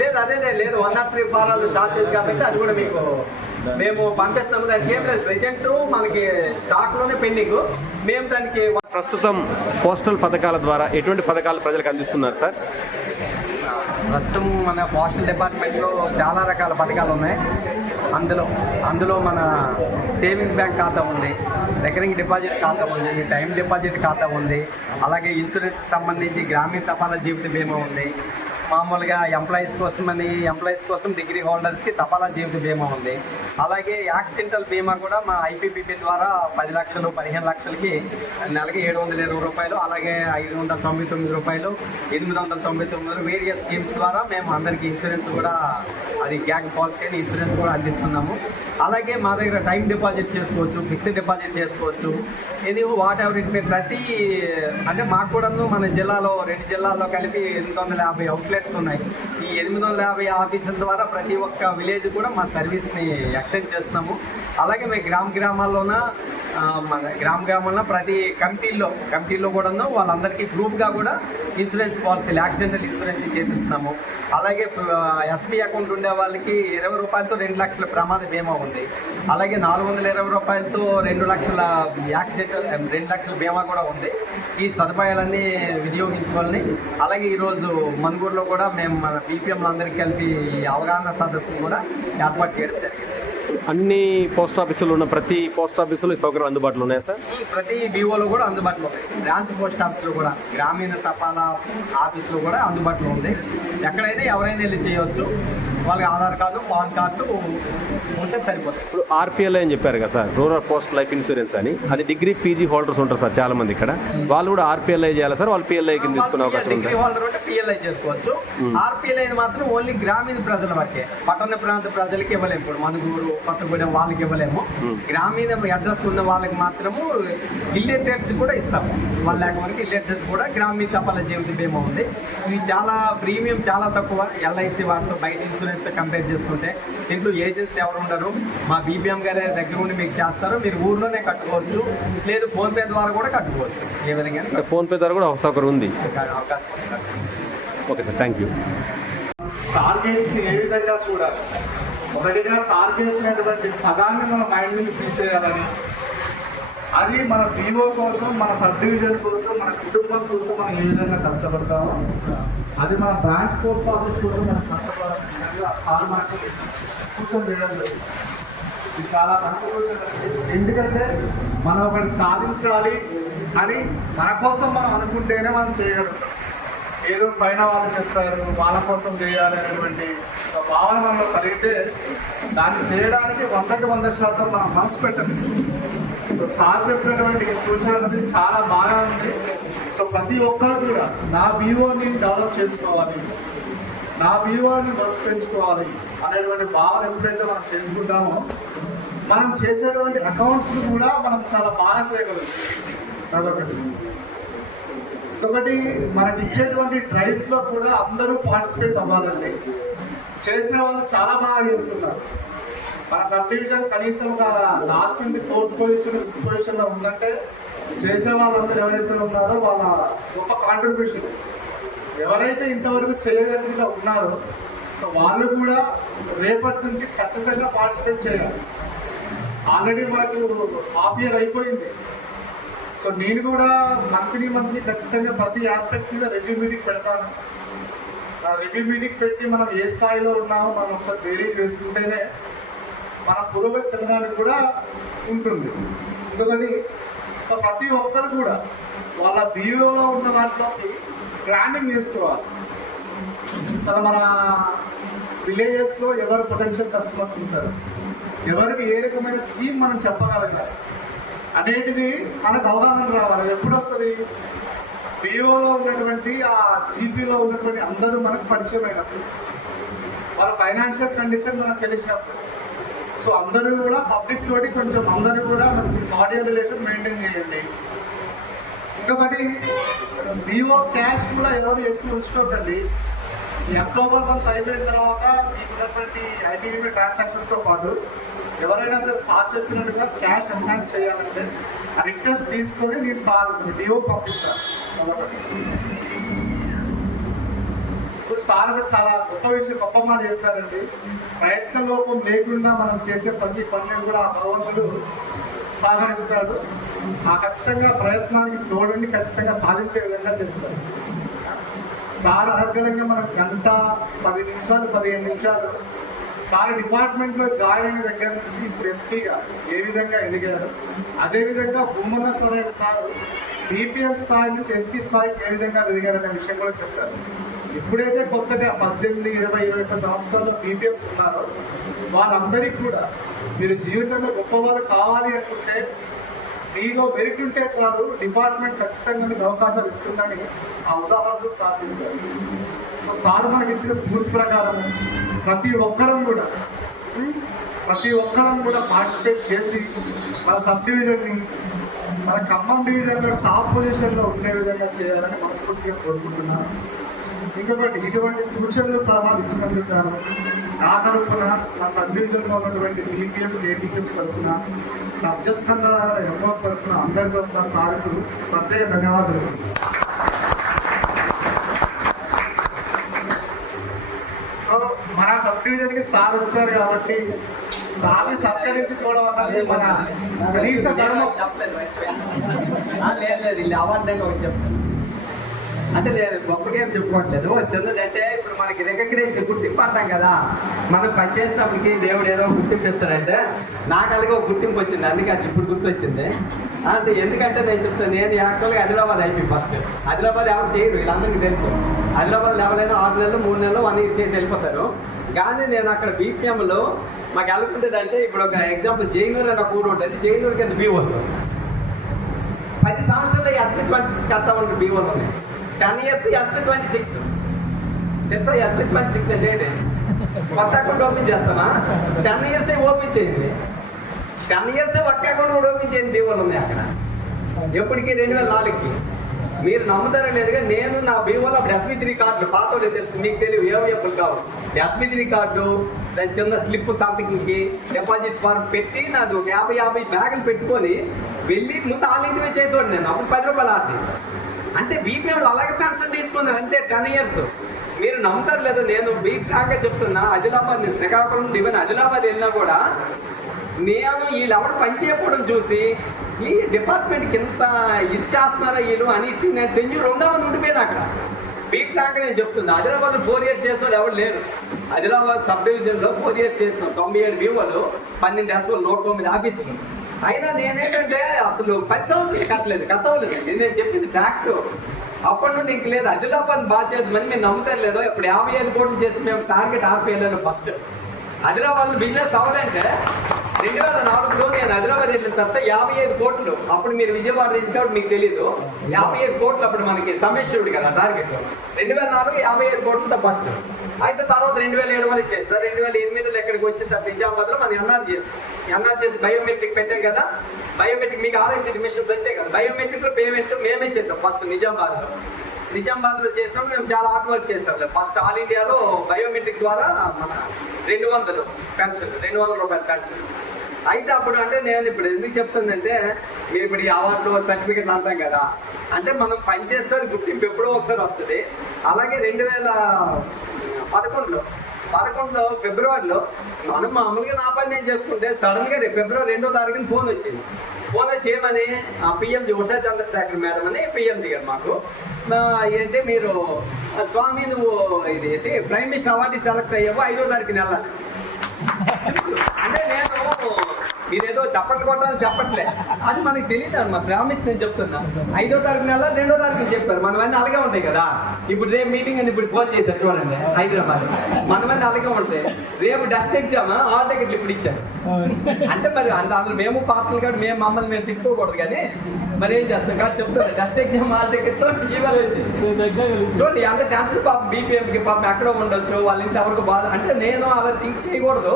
లేదు అదే లేదు 103 ఫారాలు షార్టేజ్ కాబట్టి అది కూడా మీకు మేము పంపిస్తాము. దానికి ఏం లేదు, ప్రెజెంట్ మనకి స్టాక్ లోనే పెండింగ్. మేము దానికి ప్రస్తుతం పోస్టల్ పథకాల ద్వారా ఎటువంటి పథకాలు ప్రజలకు అందిస్తున్నారు సార్? ప్రస్తుతం మన పోస్టల్ డిపార్ట్మెంట్లో చాలా రకాల పథకాలు ఉన్నాయి. అందులో మన సేవింగ్ బ్యాంక్ ఖాతా ఉంది, రికరింగ్ డిపాజిట్ ఖాతా ఉంది, టైం డిపాజిట్ ఖాతా ఉంది, అలాగే ఇన్సూరెన్స్కి సంబంధించి గ్రామీణ తపాలా జీవిత బీమా ఉంది, మామూలుగా ఎంప్లాయీస్ కోసం డిగ్రీ హోల్డర్స్కి తపాలా జీవిత బీమా ఉంది. అలాగే యాక్సిడెంటల్ బీమా కూడా మా ఐపీపీబీ ద్వారా 10 లక్షలు 15 లక్షలకి నెలకి 720 రూపాయలు, అలాగే 599 రూపాయలు, 899 వేరియస్ స్కీమ్స్ ద్వారా మేము అందరికీ ఇన్సూరెన్స్ కూడా, అది గ్యాగ్ పాలసీ అని ఇన్సూరెన్స్ కూడా అందిస్తున్నాము. అలాగే మా దగ్గర టైం డిపాజిట్ చేసుకోవచ్చు, ఫిక్స్డ్ డిపాజిట్ చేసుకోవచ్చు. ఇది వాట్ ఎవర్ ఇట్ మే ప్రతి అంటే మాకు కూడా మన జిల్లాలో 2 జిల్లాల్లో కలిపి 850 అవుట్లెట్స్ ఉన్నాయి. ఈ 850 ఆఫీసుల ద్వారా ప్రతి ఒక్క విలేజ్ కూడా మా సర్వీస్ని ఎక్స్టెండ్ చేస్తున్నాము. అలాగే మేము గ్రామంలో ప్రతి కమిటీల్లో కూడా వాళ్ళందరికీ గ్రూప్గా కూడా ఇన్సూరెన్స్ పాలసీలు, యాక్సిడెంటల్ ఇన్సూరెన్స్ చేపిస్తున్నాము. అలాగే ఎస్బీ అకౌంట్ ఉండే వాళ్ళకి 20 రూపాయలతో 2 లక్షల ప్రమాద బీమా ఉంది. అలాగే 420 రూపాయలతో 2 లక్షల యాక్సిడెంటల్ 2 లక్షల బీమా కూడా ఉంది. ఈ సదుపాయాలన్నీ వినియోగించుకోవాలని, అలాగే ఈరోజు మనుగూరులో కూడా మేము మన బీపీఎంలు అందరికీ కలిపి అవగాహన సదస్సును కూడా ఏర్పాటు చేయడం జరిగింది. అన్ని పోస్ట్ ఆఫీసులు ఉన్న ప్రతి పోస్ట్ ఆఫీసులో ఈ సౌకర్యం అందుబాటులో ఉన్నాయా సార్? ప్రతి బీఓలో కూడా అందుబాటులో ఉంది. బ్రాంచ్ పోస్ట్ ఆఫీసులో కూడా, గ్రామీణ తపాలా ఆఫీసులో కూడా అందుబాటులో ఉంది. ఎక్కడైనా ఎవరైనా వెళ్ళి చేయవచ్చు. వాళ్ళకి ఆధార్ కార్డు, పాన్ కార్డు ఉంటే సరిపోతుంది. ఇప్పుడు ఆర్పిఎల్ఐ అని చెప్పారు కదా sir, rural post life insurance అని, అది డిగ్రీ పీజీ హోల్డర్స్ ఉంటారు సార్ చాలా మంది ఇక్కడ. వాళ్ళు కూడా ఆర్పిఎల్ఐ చేయాలి సార్? వాళ్ళు పిఎల్ఐ కింద తీసుకునే అవకాశం ఉంది? డిగ్రీ హోల్డర్ ఉంటే పిఎల్ఐ చేసుకోవచ్చు. ఆర్పిఎల్ఐ మాత్రం ఓన్లీ గ్రామీణ ప్రజల వరకే, పట్టణ ప్రాంత ప్రజలకి ఇవ్వలేము. ఇప్పుడు మనుగూరు, కొత్తగూడెం వాళ్ళకి ఇవ్వలేము. గ్రామీణ అడ్రస్ ఉన్న వాళ్ళకి మాత్రము ఇల్లిటరేట్స్ కూడా ఇస్తాము. 1 లక్ష వరకు ఇల్లిటరేట్ కూడా గ్రామీణ తపాలా జీవిత బీమా ఉంది. ఇది చాలా ప్రీమియం చాలా తక్కువ ఎల్ఐసి వాటితో, బయట ఇన్సూరెన్స్తో కంపేర్ చేసుకుంటే. ఇంట్లో ఏజెంట్స్ ఎవరు ఉండరు, మా బీపీఎం గారి దగ్గర ఉండి మీకు చేస్తారు. మీరు ఊర్లోనే కట్టుకోవచ్చు, లేదు ఫోన్పే ద్వారా కూడా కట్టుకోవచ్చు. ఏ విధంగా ఫోన్పే ద్వారా కూడా సౌకర్యం ఉంది, అవకాశం ఉంది. Okay sir, thank you. Targets ఏ విధంగా చూడాలి? మొదటిగా టార్గెట్స్ అనేటువంటి పదాన్ని మన మైండ్ నుంచి తీసేయాలని, అది మన పీఓ కోసం, మన సబ్ డివిజన్ కోసం, మన కుటుంబం కోసం మనం ఏ విధంగా కష్టపడతామో, అది మన బ్రాంచ్ పోస్ట్ ఆఫీస్ కోసం మనం కష్టపడాలి. మనకి కూర్చొని వేయడం ఇది చాలా సంతోషం. ఎందుకంటే మనం ఒకటి సాధించాలి అని మన కోసం మనం అనుకుంటేనే మనం చేయగలుగుతాం. ఏదో పైన వాళ్ళు చెప్పారు వాళ్ళ కోసం చేయాలి అనేటువంటి భావన మనలో కలిగితే దాన్ని చేయడానికి 100% మనం మనసు పెట్టండి. సార్ చెప్పినటువంటి సూచన అనేది చాలా బాగా ఉంది. సో ప్రతి ఒక్కరు కూడా నా బీఓని డెవలప్ చేసుకోవాలి, నా బీఓని వర్క్ పెంచుకోవాలి అనేటువంటి భావన ఎప్పుడైతే మనం చేసుకుంటామో, మనం చేసేటువంటి అకౌంట్స్ కూడా మనం చాలా బాగా చేయగలుగుతాం. ఒకటి మనకి ఇచ్చేటువంటి ట్రైల్స్లో కూడా అందరూ పార్టిసిపేట్ అవ్వాలండి. చేసే వాళ్ళు చాలా బాగా చేస్తున్నారు. మన సబ్ డివిజన్ కనీసం ఒక లాస్ట్ నుండి 4th పొజిషన్లో ఉందంటే చేసే వాళ్ళందరూ ఎవరైతే ఉన్నారో వాళ్ళ గొప్ప కాంట్రిబ్యూషన్. ఎవరైతే ఇంతవరకు చేయగలిగిన ఉన్నారో సో వాళ్ళు కూడా రేపటి నుంచి ఖచ్చితంగా పార్టిసిపేట్ చేయాలి. ఆల్రెడీ మనకు హాఫ్ ఇయర్ అయిపోయింది. సో నేను కూడా మంత్లీ ఖచ్చితంగా ప్రతి ఆస్పెక్ట్ మీద రివ్యూ మీటింగ్ పెడతాను. ఆ రివ్యూ మీటింగ్ పెట్టి మనం ఏ స్థాయిలో ఉన్నామో మనం ఒకసారి వేరీ చేసుకుంటేనే మన పురోగతి చెందడానికి కూడా ఉంటుంది. ఎందుకని సో ప్రతి ఒక్కరు కూడా వాళ్ళ బీఓలో ఉన్న దాంట్లోకి ప్లానింగ్ చేసుకోవాలి. అసలు మన విలేజెస్లో ఎవరు పొటెన్షియల్ కస్టమర్స్ ఉంటారు, ఎవరికి ఏ రకమైన స్కీమ్ మనం చెప్పగలగాలి అనేటిది మనకు అవగాహన రావాలి. ఎప్పుడు వస్తుంది? బీఓలో ఉన్నటువంటి ఆ జీపీలో ఉన్నటువంటి అందరూ మనకు పరిచయం అయినప్పుడు, వాళ్ళ ఫైనాన్షియల్ కండిషన్ మనకు తెలిసినప్పుడు. సో అందరూ కూడా పబ్లిక్ తోటి కొంచెం అందరూ కూడా మంచి కార్డియల్ రిలేషన్ మెయింటైన్ చేయండి. ఇంకొకటి బీఓ క్యాష్ కూడా ఎవరు ఎక్కువ ఉంచుకోకండి. ఈ అక్టోబర్ మంత్ అయిపోయిన తర్వాత మీకున్నటువంటి ఐటీవీ ట్రాన్సాక్షన్స్తో పాటు ఎవరైనా సరే సార్ చెప్పినట్టుగా క్యాష్ ఎన్హాన్స్ చేయాలంటే ఆ రిక్వెస్ట్ తీసుకొని నేను సార్ డిఓ పంపిస్తాను. ఇప్పుడు సార్ చాలా గొప్ప విషయం, గొప్ప మాట చెప్పారండి. ప్రయత్న లోపం లేకుండా మనం చేసే ప్రతి పనిని కూడా ఆ భగవంతుడు సాగరిస్తాడు. ఆ ఖచ్చితంగా ప్రయత్నానికి తోడండి ఖచ్చితంగా సాధించే విధంగా చేస్తాడు. సార్ అనర్గలంగా మనం గంట 10 నిమిషాలు 15 నిమిషాలు సార్ డిపార్ట్మెంట్లో జాయిన్ అయిన దగ్గర నుంచి ఇప్పుడు ఎస్పీగా ఏ విధంగా ఎదిగారు, అదేవిధంగా భూమన సరైన సార్ బీపీఎం స్థాయి నుంచి ఎస్పీ స్థాయికి ఏ విధంగా ఎదిగారనే విషయం కూడా చెప్తారు. ఇప్పుడైతే కొత్తగా 18, 20, 21 సంవత్సరాల్లో బీపీఎంస్ ఉన్నారో వాళ్ళందరికీ కూడా మీరు జీవితంలో గొప్పవాళ్ళు కావాలి అనుకుంటే మీలో మెరిట్ ఉంటే చాలు, డిపార్ట్మెంట్ ఖచ్చితంగా మీకు అవకాశాలు ఇస్తుందని ఆ ఉదాహరణలు సాధించారు. సార్ మనకి ఇచ్చిన స్ఫూర్తి ప్రకారం ప్రతి ఒక్కరం కూడా పార్టిసిపేట్ చేసి మన సబ్ డివిజన్ని మన ఖమ్మం డివిజన్లో టాప్ పొజిషన్లో ఉండే విధంగా చేయాలని మనస్ఫూర్తిగా కోరుకుంటున్నాను. ఇంకొకటి ఇటువంటి సూచనలు సలహాలు ఇచ్చినందుకు నా తరఫున నా సబ్ డివిజన్లో ఉన్నటువంటి బీపీఎంస్ ఏటీఎంస్ తరఫున నా అభ్యస్కంద ఎంఓస్ తరఫున అందరి తరఫున సార్కు ప్రత్యేక ధన్యవాదాలు. సో మన సబ్ డివిజన్కి సార్ వచ్చారు కాబట్టి సార్ని సత్కరించుకోవడం అన్నది మన కనీస ధర్మం. లేదు ఇలా అవార్డు అంటే ఒకటి చెప్తాను. అంటే నేను గొప్పగా ఏం చెప్పుకోవట్లేదు. వచ్చిందంటే ఇప్పుడు మనకి రికగ్నేషన్ గుర్తింపు అంటాం కదా, మనం పనిచేసినప్పటికి దేవుడు ఏదో గుర్తింపు ఇస్తాడంటే నాకు అలాగే ఒక గుర్తింపు వచ్చింది. అందుకే అది ఇప్పుడు గుర్తొచ్చింది. అంటే ఎందుకంటే నేను చెప్తాను, నేను యాక్చువల్గా ఆదిలాబాద్ అయిపోయి ఫస్ట్ ఆదిలాబాద్ ఎవరు చేయరు, వీళ్ళందరికీ తెలుసు. ఆదిలాబాద్ ఎవరైనా 6 నెలలు 3 నెలలు 1 ఇయర్ చేసి వెళ్ళిపోతారు. కానీ నేను అక్కడ బీపీఎంలో మాకు వెళ్ళుకుంటుందంటే ఇప్పుడు ఒక ఎగ్జాంపుల్ జైనూర్ అని ఒక ఊరు ఉంటుంది. జైనూర్ కింద బీఓస్ 10 సంవత్సరాలు ఎస్పీ 26 కట్టామని బీఓలు ఉన్నాయి. 10 years ఎస్పీ 26 తెలుసా? ఎస్పీ 26 అంటే ఏంటి? కొత్త అకౌంట్ ఓపెన్ చేస్తామా? 10 years ఓపెన్ చేయండి. 10 years ఒక్క అకౌంట్ కూడా ఓపెన్ చేయండి. బీఓలు ఉన్నాయి అక్కడ. ఎప్పటికీ 2004కి. మీరు నమ్ముతారో లేదుగా, నేను నా బీఓలో అప్పుడు SB3 కార్డులు పాతోడే తెలుసు, మీకు తెలియదు ఏవైపులు కావు. SB3 కార్డు, దాని చిన్న స్లిప్ సంతకింగ్కి డిపాజిట్ ఫార్మ్ పెట్టి నాది ఒక 50 బ్యాగులు పెట్టుకొని వెళ్ళి ముందు ఆలింటివే చేసేవాడు నేను. అప్పుడు 10 రూపాయలు ఆర్టీ. అంటే బీపీఎంలో అలాగే పెన్షన్ తీసుకున్నారు అంతే 10 years. మీరు నమ్ముతారు లేదో, నేను బీట్రాక్గా చెప్తున్నా. ఆదిలాబాద్ నేను శ్రీకాకుళం ఈవెన్ ఆదిలాబాద్ వెళ్ళినా కూడా నేను వీళ్ళు ఎవరు పనిచేయకపోవడం చూసి ఈ డిపార్ట్మెంట్కి ఎంత ఇది చేస్తున్నారా వీళ్ళు అనేసి నేను టెన్యూర్ ఉందామని ఉండిపోయింది అక్కడ. బీట్రాక్ నేను చెప్తున్నా. ఆదిలాబాద్లో 4 years చేసిన వాళ్ళు ఎవరు లేరు. ఆదిలాబాద్ సబ్ డివిజన్లో 4 years చేసినాం. 97 బీఓలు, 12 SO, 109 ఆఫీసులు. అయినా నేనేంటంటే అసలు 10 సంవత్సరాలు కట్టవలేదు. నేను చెప్పింది ఫ్యాక్ట్. అప్పటి నుండి ఇంక లేదు. ఆదిలాబాద్ బాగా చేద్దామని మీరు నమ్ముతారు లేదో, ఇప్పుడు 55 కోట్లు చేసి మేము టార్గెట్ ఆర్పీఎల్ఏలో ఫస్ట్. ఆదిలాబాద్లో బిజినెస్ అవ్వాలంటే 2004లో నేను హైదరాబాద్ వెళ్ళిన తర్వాత 55 కోట్లు. అప్పుడు మీరు విజయవాడ రేంజ్ కాబట్టి మీకు తెలీదు. 55 కోట్లు అప్పుడు మనకి సమ్మేశ్వరుడు కదా టార్గెట్. 2004 55 కోట్లతో ఫస్ట్. అయితే తర్వాత 2007 వరకు చేస్తారు. 2008లో ఎక్కడికి వచ్చిన తర్వాత నిజామాబాద్లో మనం ఎన్ఆర్ చేసి బయోమెట్రిక్ పెట్టాం కదా. బయోమెట్రిక్ మీకు RIC అడ్మిషన్స్ వచ్చాయి కదా. బయోమెట్రిక్లో పేమెంట్ మేమే చేసాం ఫస్ట్ నిజామాబాద్లో చేసినప్పుడు మేము చాలా హార్డ్ వర్క్ చేస్తాం. ఫస్ట్ ఆల్ ఇండియాలో బయోమెట్రిక్ ద్వారా మన 200 పెన్షన్, 200 రూపాయల పెన్షన్. అయితే అప్పుడు అంటే నేను ఇప్పుడు ఎందుకు చెప్తుందంటే, మీరు ఇప్పుడు ఈ అవార్డులు సర్టిఫికెట్లు అంటాం కదా, అంటే మనం పనిచేస్తే గుర్తింపు ఎప్పుడో ఒకసారి వస్తుంది. అలాగే 2011లో ఫిబ్రవరిలో మనం మామూలుగా నా పని నేను చేసుకుంటే సడన్గా ఫిబ్రవరి 2వ తారీఖున ఫోన్ వచ్చి ఏమని, పిఎంజీ ఉషా చంద్రశేఖర్ మేడం అని పిఎంజీ గారు మాకు ఏంటి మీరు స్వామి నువ్వు ఇది ఏంటి ప్రైమ్ మినిస్టర్ అవార్డు సెలెక్ట్ అయ్యావు 5వ తారీఖున వెళ్ళాలి. అంటే నేను మీరేదో చప్పట్లు కొట్టాలని చెప్పట్లే, అది మనకి తెలియదు అన్నమాట. ప్రామిస్ నేను చెప్తున్నా. 5వ తారీఖున వెళ్ళాలి, 2వ తారీఖున చెప్పారు. మనమన్నీ అలాగే ఉంటాయి కదా. ఇప్పుడు రేపు మీటింగ్ అని ఇప్పుడు ఫోన్ చేశారు చూడండి హైదరాబాద్. మనమన్నీ అలాగే ఉంటాయి. రేపు డస్ట్ ఎగ్జామ్ హాల్ టికెట్లు ఇప్పుడు ఇచ్చారు. అంటే మరి అందులో మేము పాత్రలు కాబట్టి మమ్మల్ని మేము తిట్టుకోకూడదు. కానీ మరి ఏం చేస్తాం కాదు చెప్తాను. టెస్ట్ ఎగ్జామ్ హాల్ టికెట్లో ఇవాళ చూడండి అంత టెన్షన్ పాపం బీపీఎంకి పాపం ఎక్కడో ఉండొచ్చు, వాళ్ళ ఇంట్లో ఎవరికి బాధ అంటే నేను అలా థింక్ చేయకూడదు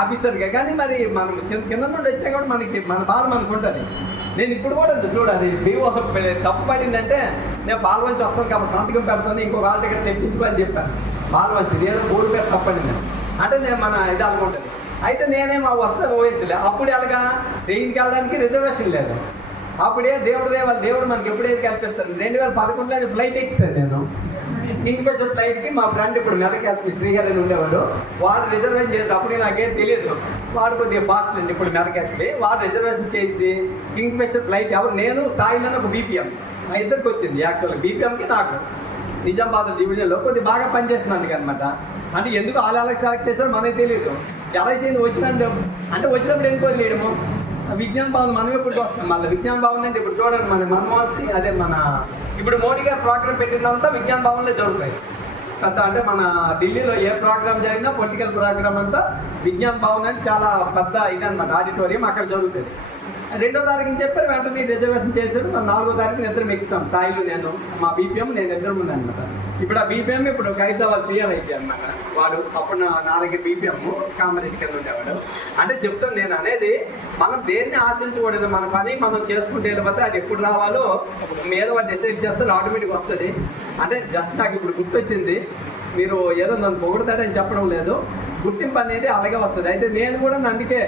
ఆఫీసర్గా. కానీ మరి మనం కింద నుండి వచ్చా కూడా మనకి మన బాధ మనకు ఉంటుంది. నేను ఇప్పుడు కూడా చూడాలి బీఓ తప్పు పడిందంటే నేను పాల్వంచి వస్తాను కాబట్టి సంతకం పెడతాను, ఇంకో హాల్ టికెట్ తెప్పించుకోని చెప్పాను. పాల్వంచి ఏదో బోర్డు పేరు తప్పడింది అంటే నేను మన ఇది అనుకుంటుంది. అయితే నేనేమో వస్తాను ఊహించలే. అప్పుడు ఎలాగా ట్రైన్కి వెళ్ళడానికి రిజర్వేషన్ లేదు. అప్పుడే దేవుడు మనకి ఎప్పుడైతే కల్పిస్తాను. 2011లో ఫ్లైట్ ఎక్కిస్తాను నేను కింగ్ఫిషర్ ఫ్లైట్కి. మా ఫ్రెండ్ ఇప్పుడు మెదకేసి శ్రీహరి అని ఉండేవాడు, వాడు రిజర్వేషన్ చేసి అప్పుడు నాకేం తెలియదు, వాడు కొద్దిగా ఫాస్ట్ అండి ఇప్పుడు మెదకేసి. వాడు రిజర్వేషన్ చేసి కింగ్ఫిషర్ ఫ్లైట్ ఎవరు నేను సాయిలని ఒక బీపీఎం మా ఇద్దరికి వచ్చింది. యాక్చువల్గా బీపీఎంకి నాకు నిజామాబాద్ డివిజన్లో కొద్దిగా బాగా పనిచేస్తున్నందుకు అనమాట. అంటే ఎందుకు వాళ్ళకి సెలెక్ట్ చేశారో మనకి తెలియదు. ఎలా చేయండి వచ్చినందు అంటే వచ్చినప్పుడు ఎందుకు వదిలేయడము. విజ్ఞాన్ భవన్ మనం ఇప్పుడు వస్తాం. మళ్ళీ విజ్ఞాన్ భవన్ అంటే ఇప్పుడు చూడండి మన మన్మోహన్ సింగ్ అదే మన ఇప్పుడు మోడీ గారు ప్రోగ్రామ్ పెట్టినంతా విజ్ఞాన్ భవన్లో జరుగుతాయి. పెద్ద అంటే మన ఢిల్లీలో ఏ ప్రోగ్రామ్ జరిగినా పొలిటికల్ ప్రోగ్రామ్ అంతా విజ్ఞాన్ భవన్ అని చాలా పెద్ద ఇదనమాట ఆడిటోరియం, అక్కడ జరుగుతుంది. 2వ తారీఖుని చెప్పారు, వెంటనే రిజర్వేషన్ చేశారు. మన 4వ తారీఖున ఇద్దరం ఎక్కిస్తాం, సాయిలు నేను మా బీపీఎం నేను ఇద్దరు ముందు అనమాట. ఇప్పుడు ఆ బీపీఎం ఇప్పుడు హైదరాబాద్ క్లియర్ అయిపోయి అనమాట. వాడు అప్పుడు నా దగ్గర బీపీఎం కామారెడ్డి కింద ఉండేవాడు. అంటే చెప్తాను నేను అనేది మనం దేన్ని ఆశించకూడదు, మన పని మనం చేసుకుంటే వెళ్ళిపోతే అది ఎప్పుడు రావాలో మీద వాడు డిసైడ్ చేస్తే ఆటోమేటిక్ వస్తుంది. అంటే జస్ట్ నాకు ఇప్పుడు గుర్తొచ్చింది, మీరు ఏదో నన్ను పొగుడతాడని చెప్పడం లేదు, గుర్తింపు అనేది అలాగే వస్తుంది. అయితే నేను కూడా అందుకే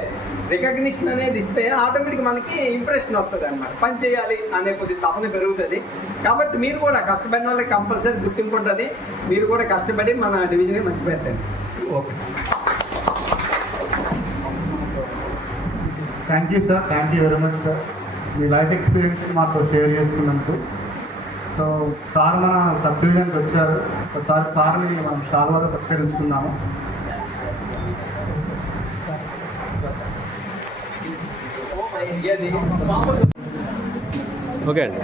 రికగ్నిషన్ అనేది ఇస్తే ఆటోమేటిక్ మనకి ఇంప్రెషన్ వస్తుంది అనమాట. పని చేయాలి అనే కొద్ది తపన పెరుగుతుంది. కాబట్టి మీరు కూడా కష్టపడిన వాళ్ళకి కంపల్సరీ గుర్తింపు ఉంటుంది. మీరు కూడా కష్టపడి మన డివిజన్ మంచి పెట్టండి. Okay, thank you sir, thank you very much sir, me life experience మాతో షేర్ చేసుకున్నందుకు. సో సార్ మన సబ్ డివిజన్కి వచ్చారు, ఒకసారి సార్ని మనం షాల్వాలో సత్కరించుకున్నాము. ఓకే అండి.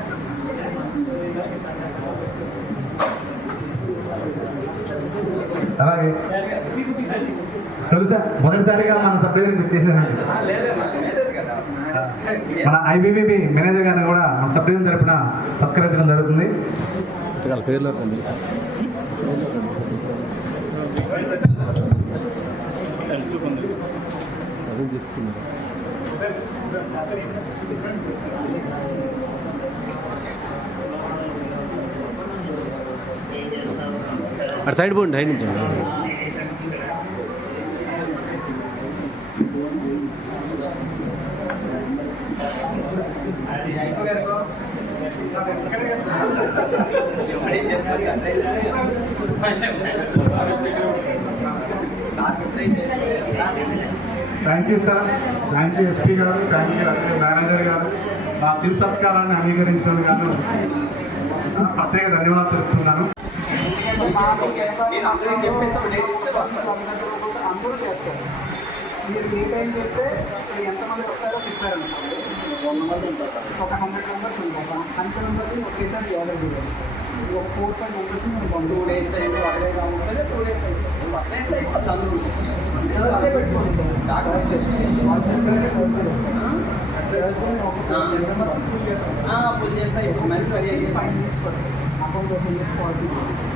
అలాగే మొదటిసారిగా మన సబ్ డివిజన్ చేశాను. మన ఐబీబీబీ మేనేజర్ గారిని కూడా మన సబ్ డివిజన్ తరఫున సత్కరించడం జరుగుతుంది. పేర్లో అటు సైడ్ పోండి, సైడ్ నుంచి. Thank you sir, thank you SP గారు, థ్యాంక్ యూ మేనేజర్ గారు, మా తిరు సత్కారాన్ని అంగీకరించడం గాను ప్రత్యేక ధన్యవాదాలు తెలుపుతున్నాను. నేను అందరికీ చెప్పేసి అందరూ చేస్తారు. మీరు ఏ టైం చెప్తే ఎంతమంది వస్తారో చెప్పారనుకోండి, 100 మంది ఉంటారు, ఒక 100 మెంబర్స్ ఉంటారు. 100 మెంబర్స్ని ఒకేసారి గ్యాదర్ చేయాలి. ఒక 4-5 మెంబర్స్ని మనం 2 days అయింది, 1 day కావాలి, 2 days అయింది, 1 day అయిపోతుంది. అందరూ థర్స్డే పెట్టుకోండి సార్, థర్స్డే పూజ చేస్తాయి. ఒక మంచి 5 minutes పడుతుంది. అకౌంట్ ఓపెన్ చేసి పాలసీ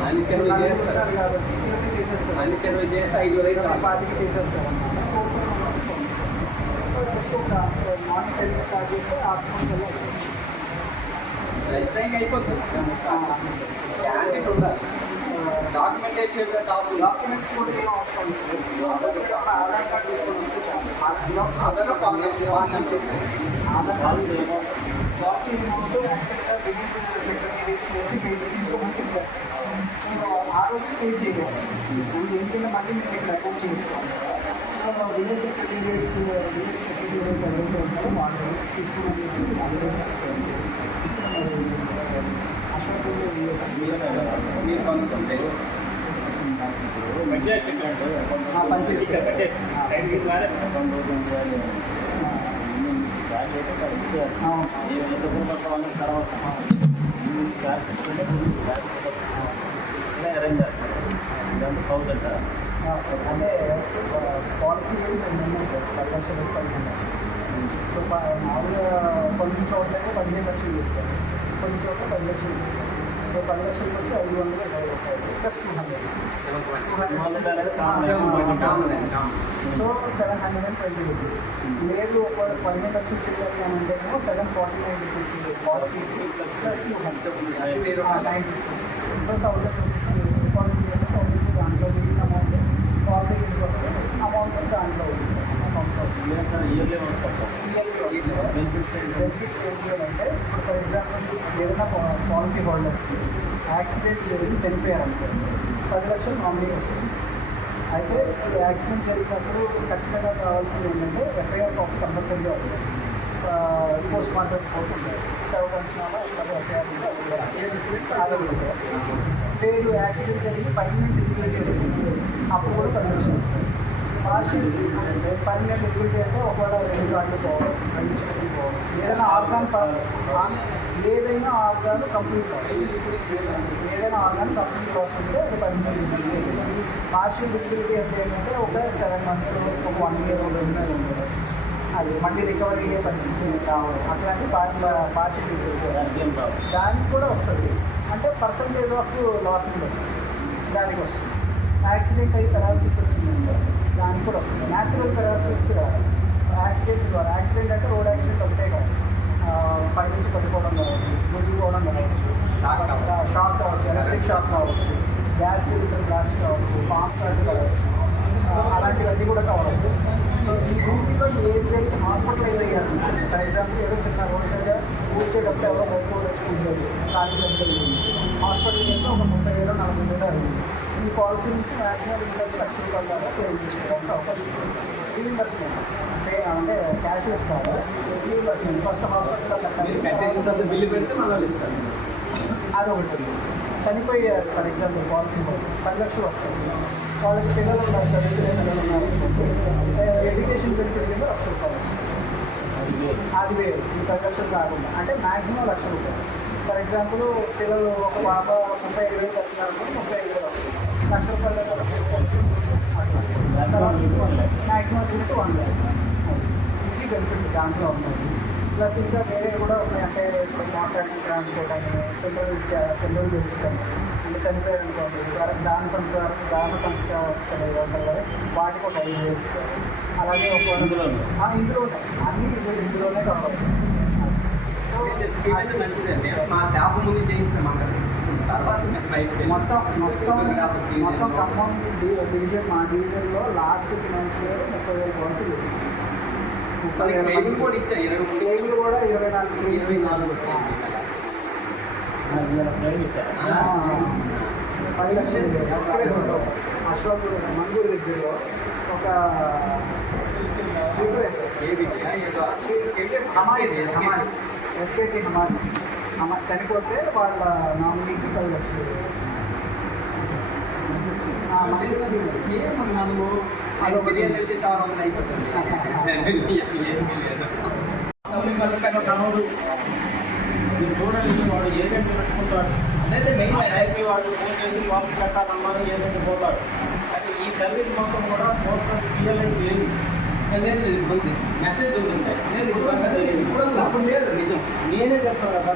అన్ని సర్వే చేస్తారు కాబట్టి చేసేస్తారు. అన్ని సర్వే చేస్తే 5 రోజులు 5 చేసేస్తారు అన్నమాట. 4-5 జస్ట్ ఒక మార్నింగ్ టైం స్టార్ట్ చేస్తే ఆఫ్టర్నూన్ టైం అయిపోతుంది. క్యాండిడేట్ ఉండాలి, డాక్యుమెంటేషన్ ఏదైనా కావాలి. డాక్యుమెంట్స్ కూడా ఏం అవసరం లేదు. ఆధార్ కార్డు తీసుకొని వస్తే చాలు. ఆధార్ పాన్ నెంబర్ తీసుకొని ఆధార్ కార్డు తీసుకొని పాలసీ అమౌంట్ యాక్చువల్గా రిలీజ్ సెక్రటరీస్ వచ్చి మీరు తీసుకోమని చెప్పారు. సో ఆ రోజు పే చేయాలి. ఎందుకంటే మళ్ళీ మీరు ఇక్కడ అకౌంట్ చేసుకోవాలి. సో విలేజ్ సెక్రటరీస్ ఎవరైతే ఉంటారో వాళ్ళ రేట్స్ తీసుకోమని చెప్పి వాళ్ళ రేట్స్ చెప్పారు. అశోక్ మీరు కనుక్కుంటే అంటే పాలసీ ఉన్నాయి సార్, 10 లక్షల రూపాయలు ఉన్నాయి. సో మామూలుగా కొన్ని చోట్ల 15 లక్షలు చేస్తారు, కొన్ని చోట్ల 10 లక్షలు చేస్తారు. సో 10 లక్షలకు వచ్చి 520 రూపాయలు ప్లస్ 200. So 720 rupees. లేదు ఒక 15 లక్షలు చెల్లాలి అని అంటేనేమో 749 రూపీస్ పాలసీకి ప్లస్ 200 సో 1000 రూపీస్ డిపాజిట్ చేస్తే 1000 దాంట్లో మిగిలిన అమౌంట్ పాలసీ అమౌంట్ దాంట్లో ఉంటుంది. బెనిఫిట్స్ ఏంటి అంటే ఇప్పుడు ఫర్ ఎగ్జాంపుల్ ఏదైనా పాలసీ హోల్డర్కి యాక్సిడెంట్ జరిగి చనిపోయారంటే 10 లక్షలు నామినీ వస్తుంది. అయితే ఈ యాక్సిడెంట్ జరిగినప్పుడు ఖచ్చితంగా కావాల్సింది ఏంటంటే ఎఫ్ఐఆర్ కాపీ కంపల్సరీగా ఉంది, పోస్ట్ మార్టం రిపోర్ట్ ఉంటుంది, సర్వకన్సినామా ఎక్కడ ఎఫ్ఐఆర్ ఉంటే అది ఉంది సార్. లేదు యాక్సిడెంట్ జరిగి పర్మనెంట్ డిసబిలిటీ వచ్చింది, అప్పుడు కూడా 10 లక్షలు ఇస్తారు. పార్షియల్ అంటే పర్మనెంట్ డిసబిలిటీ అంటే ఒకవేళ 2 కార్డులు పోవడం, 2 చేతులు పోవడం, ఏదైనా ఏదైనా ఆర్గాన్ కంప్లీట్ లాస్, ఏదైనా ఆర్గాన్ కంప్లీట్ లాస్ ఉంటే అది పర్మనెంట్ డిసబిలిటీ. పార్షియల్ డిసబిలిటీ అంటే ఏంటంటే ఒక 7 months, ఒక 1 year ఉంటుంది, అది మళ్ళీ రికవరీ అయ్యే పరిస్థితి కావాలి. అట్లాంటి పార్షియల్ డిసబిలిటీ దానికి కూడా వస్తుంది. అంటే పర్సంటేజ్ ఆఫ్ లాస్ బట్టి దానికి వస్తుంది. యాక్సిడెంట్ అయ్యి పెరాలసిస్ వచ్చిందంటే దానికి కూడా వస్తుంది. న్యాచురల్ పెరాలసిస్కి రాదు. యాక్సిడెంట్ ద్వారా, యాక్సిడెంట్ అంటే రోడ్ యాక్సిడెంట్ ఒకటే కాదు, పై నుంచి పట్టుకోవడం కావచ్చు, మునిగిపోవడం కావచ్చు, షాక్ కావచ్చు, ఎలక్ట్రిక్ షాక్ కావచ్చు, గ్యాస్ సిలిండర్ బ్లాస్ట్ కావచ్చు, పాంప్ కార్డు కావచ్చు, అలాంటివన్నీ కూడా కావచ్చు. సో ఈ డ్యూటీలో ఏది జరిగి హాస్పిటలైజ్ అయ్యారు. ఫర్ ఎగ్జాంపుల్ ఏదో చిన్న రోడ్ మీద కూర్చేటప్పుడు ఎవరో బయట వచ్చుకుంటుంది, కానీ హాస్పిటల్కి వెళ్తే ఒక 30,000-40,000 అయింది. ఈ పాలసీ నుంచి మ్యాక్సిమం ఇంకా వచ్చి 1,00,000 రూపాయల దాకా క్లెయిమ్ చేసుకోవడానికి అవకాశం ఉంది. రీఇంబర్స్మెంట్ అంటే క్యాష్లెస్ కాదు, రీఇంబర్స్మెంట్. ఫస్ట్ హాస్పిటల్ బిల్లు పెడితే మనం ఇస్తాం. అదొకటి ఉంది. చనిపోయారు ఫర్ ఎగ్జాంపుల్ పాలసీ 10 లక్షలు వస్తుంది. వాళ్ళకి పిల్లలు ఉన్నారు, చదువుకునే పిల్లలు ఉన్నారు అనుకోండి, ఎడ్యుకేషన్ బెనిఫిట్ కింద 1,00,000 రూపాయలు వస్తుంది. అది వేరు, ఈ 10 లక్షలు కాకుండా అంటే మ్యాక్సిమం 1,00,000 రూపాయలు. ఫర్ ఎగ్జాంపుల్ పిల్లలు ఒక పాప 35,000 కట్టినారు, 35,000 వస్తుంది, 1,00,000 రూపాయలు దాకా 1,00,000 రూపాయలు వస్తుంది. Maximum limit 1 lakh. ఇది బెనిఫిట్ దాంట్లో ఉన్నది. ప్లస్ ఇంకా వేరే కూడా ఉన్నాయి. అంటే ఇప్పుడు కాంట్రాక్టింగ్ ట్రాన్స్పోర్ట్ అని, పెట్రోల్ బెనిఫిట్ అని, అంటే చనిపోయారు అనుకోండి దాన సంస్కారం కదా, వాటికి ఒక 5,000 ఇస్తారు. అలాగే ఒక ఇందులో ఉంటాయి అన్ని ఇందులోనే కావాలి. సో మా ట్యాప్ ముందు చేయిస్తాం మొత్తం ఖమ్మం డివిజన్, మా డివిజన్లో లాస్ట్ ఫినాన్షియల్ ఇయర్ 30,000 పాలసీ చేస్తాం. 30,000 కూడా ఇచ్చాయి. క్లెయిమ్లు కూడా 24 క్లెయిమ్స్ ఇచ్చారు. 10 లక్షలు అశోక్ మంగూరు దగ్గరలో ఒక ఎస్కేటీ హమాలి చనిపోతే వాళ్ళ నామినీకి 10 లక్షలు. మంచి స్కీమ్ మనము బిర్యానీ వెళ్తే కావాలి అయిపోతుంది. చూడండి, వాడు ఏజెంట్ పెట్టుకుంటాడు, అదైతే మెయిన్ ఐపీ వాడు ఫోన్ చేసి వాపస్ కట్టాలన్నారు, ఏజెంట్ పోతాడు. అయితే ఈ సర్వీస్ మొత్తం కూడా పోస్టల్ పిఎల్ఐ లేదు, మెసేజ్ ఉంటుంది. అప్పుడు లేదు. నిజం నేనే చెప్తాను కదా.